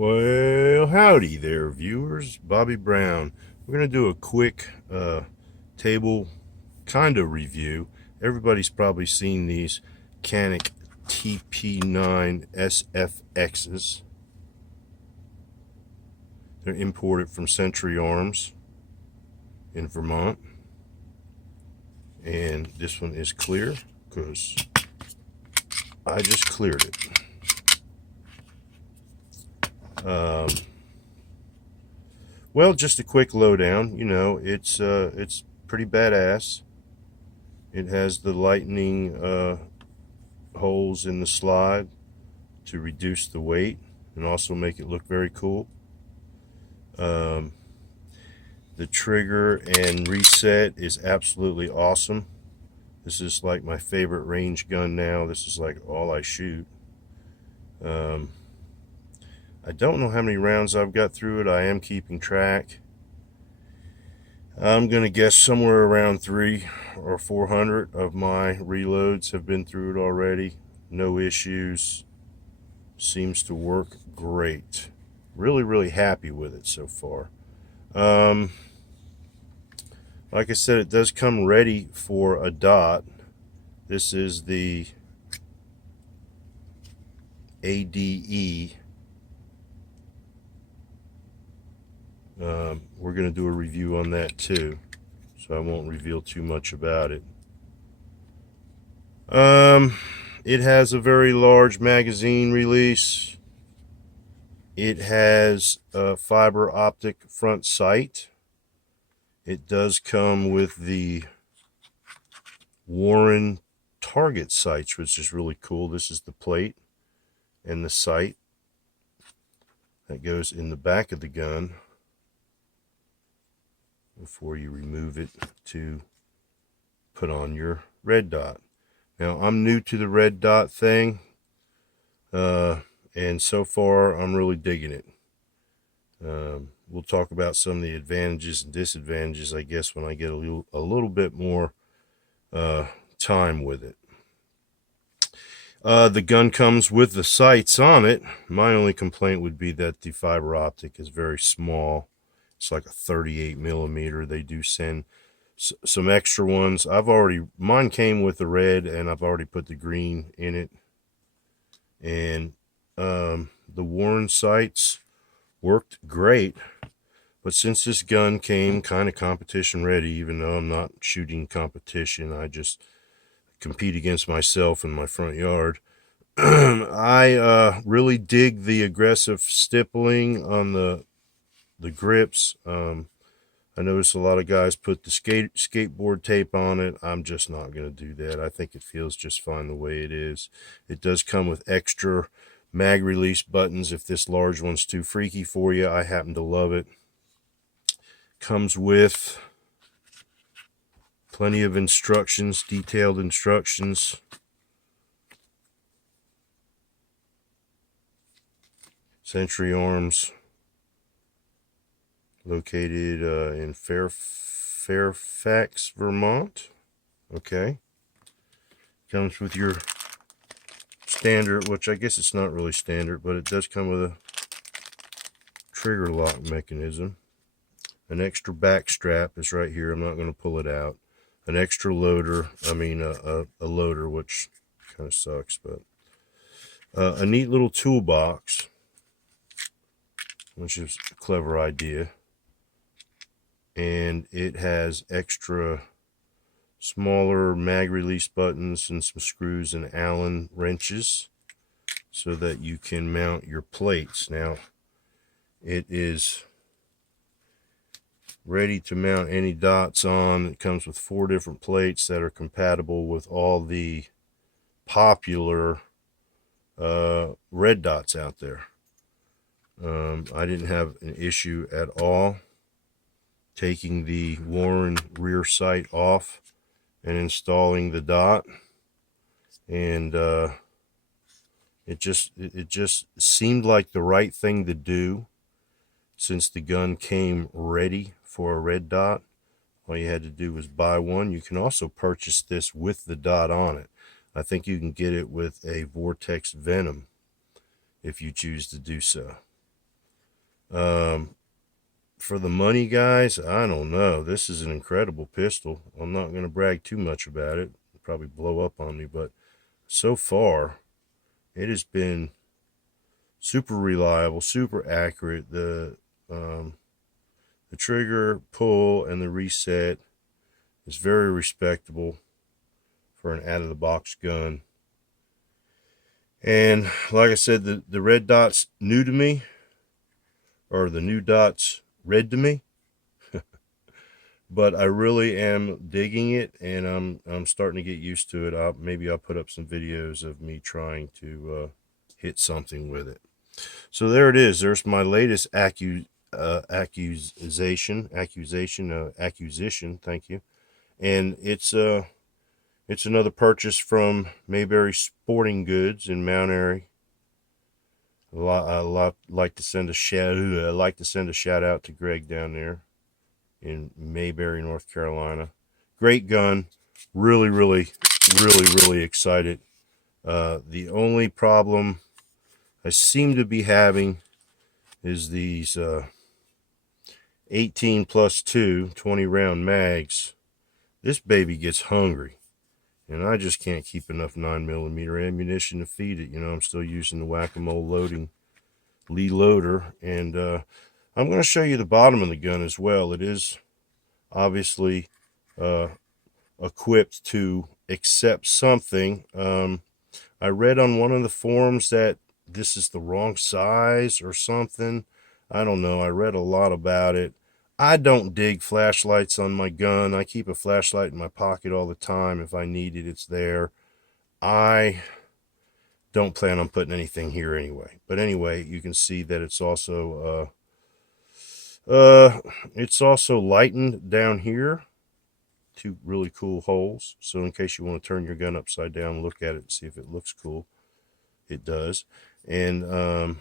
Well, howdy there, viewers. Bobby Brown. We're going to do a quick table kind of review. Everybody's probably seen these Canik TP9SFXs. They're imported from Century Arms in Vermont. And this one is clear because I just cleared it. Well, just a quick lowdown. You know, it's pretty badass. It has the lightning holes in the slide to reduce the weight and also make it look very cool. The trigger and reset is absolutely awesome. This is like my favorite range gun now. This is like all I shoot. I don't know how many rounds I've got through it. I am keeping track. I'm going to guess somewhere around 300 or 400 of my reloads have been through it already. No issues. Seems to work great. Really happy with it so far. Like I said, it does come ready for a dot. This is the ADE. We're going to do a review on that too, so I won't reveal too much about it. It has a very large magazine release. It has a fiber optic front sight. It does come with the Warren target sights, which is really cool. This is the plate and the sight that goes in the back of the gun before you remove it to put on your red dot. Now, I'm new to the red dot thing, and so far I'm really digging it. We'll talk about some of the advantages and disadvantages, I guess, when I get a little bit more time with it. The gun comes with the sights on it. My only complaint would be that the fiber optic is very small. It's like a 38 millimeter. They do send some extra ones. Mine came with the red, and I've already put the green in it. And the Warren sights worked great. But since this gun came kind of competition ready, even though I'm not shooting competition, I just compete against myself in my front yard. I really dig the aggressive stippling on the grips. I notice a lot of guys put the skateboard tape on it. I'm just not going to do that. I think it feels just fine the way it is. It does come with extra mag release buttons if this large one's too freaky for you. I happen to love it. Comes with plenty of instructions, detailed instructions. Century Arms, located in Fairfax, Vermont. Okay. Comes with your standard, which I guess it's not really standard, but it does come with a trigger lock mechanism. An extra back strap is right here. I'm not going to pull it out. An extra loader, a loader, which kind of sucks, but a neat little toolbox, which is a clever idea. And it has extra smaller mag release buttons and some screws and Allen wrenches so that you can mount your plates. Now, it is ready to mount any dots on. It comes with 4 different plates that are compatible with all the popular red dots out there. I didn't have an issue at all taking the Warren rear sight off and installing the dot, and it just seemed like the right thing to do. Since the gun came ready for a red dot, all you had to do was buy one. You can also purchase this with the dot on it. I think you can get it with a Vortex Venom if you choose to do so. For the money, guys, I don't know. This is an incredible pistol. I'm not going to brag too much about it. It'll probably blow up on me, but so far, it has been super reliable, super accurate. The trigger pull and the reset is very respectable for an out-of-the-box gun. And like I said, the red dot's new to me, or the new dot's red to me. But I really am digging it, and I'm starting to get used to it. Maybe I'll put up some videos of me trying to hit something with it. So there it is. There's my latest acquisition. Thank you. And it's another purchase from Mayberry Sporting Goods in Mount Airy. I like to send a shout out to Greg down there in Mayberry, North Carolina. Great gun. Really excited. The only problem I seem to be having is these 18 plus 2 20 round mags. This baby gets hungry, and I just can't keep enough 9mm ammunition to feed it. You know, I'm still using the whack-a-mole loading Lee loader, and I'm going to show you the bottom of the gun as well. It is obviously equipped to accept something. I read on one of the forums that this is the wrong size or something. I don't know. I read a lot about it. I don't dig flashlights on my gun. I keep a flashlight in my pocket all the time. If I need it, it's there. I don't plan on putting anything here anyway. But anyway, you can see that it's also lightened down here. Two really cool holes. So in case you want to turn your gun upside down, look at it and see if it looks cool. It does. And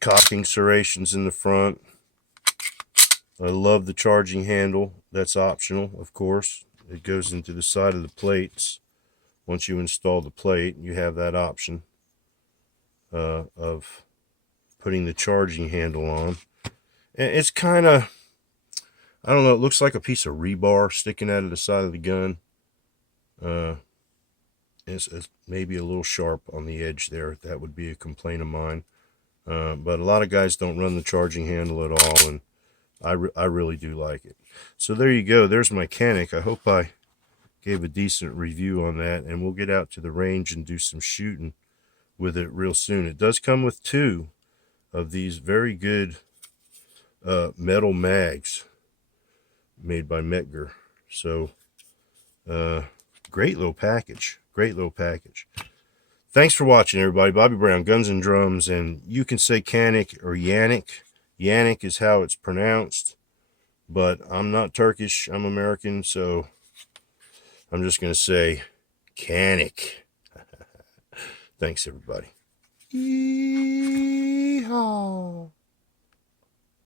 cocking serrations in the front. I love the charging handle. That's optional, of course. It goes into the side of the plates. Once you install the plate, you have that option of putting the charging handle on. And it's kind of, I don't know, it looks like a piece of rebar sticking out of the side of the gun. It's maybe a little sharp on the edge there. That would be a complaint of mine. But a lot of guys don't run the charging handle at all, and I really do like it. So there you go. There's my Canik. I hope I gave a decent review on that, and we'll get out to the range and do some shooting with it real soon. It does come with 2 of these very good metal mags made by Metger. So great little package. Thanks for watching, everybody. Bobby Brown, Guns and Drums, and you can say Canik or Yannick. Yannick is how it's pronounced, but I'm not Turkish. I'm American, so I'm just going to say Canik. Thanks, everybody. Yeehaw.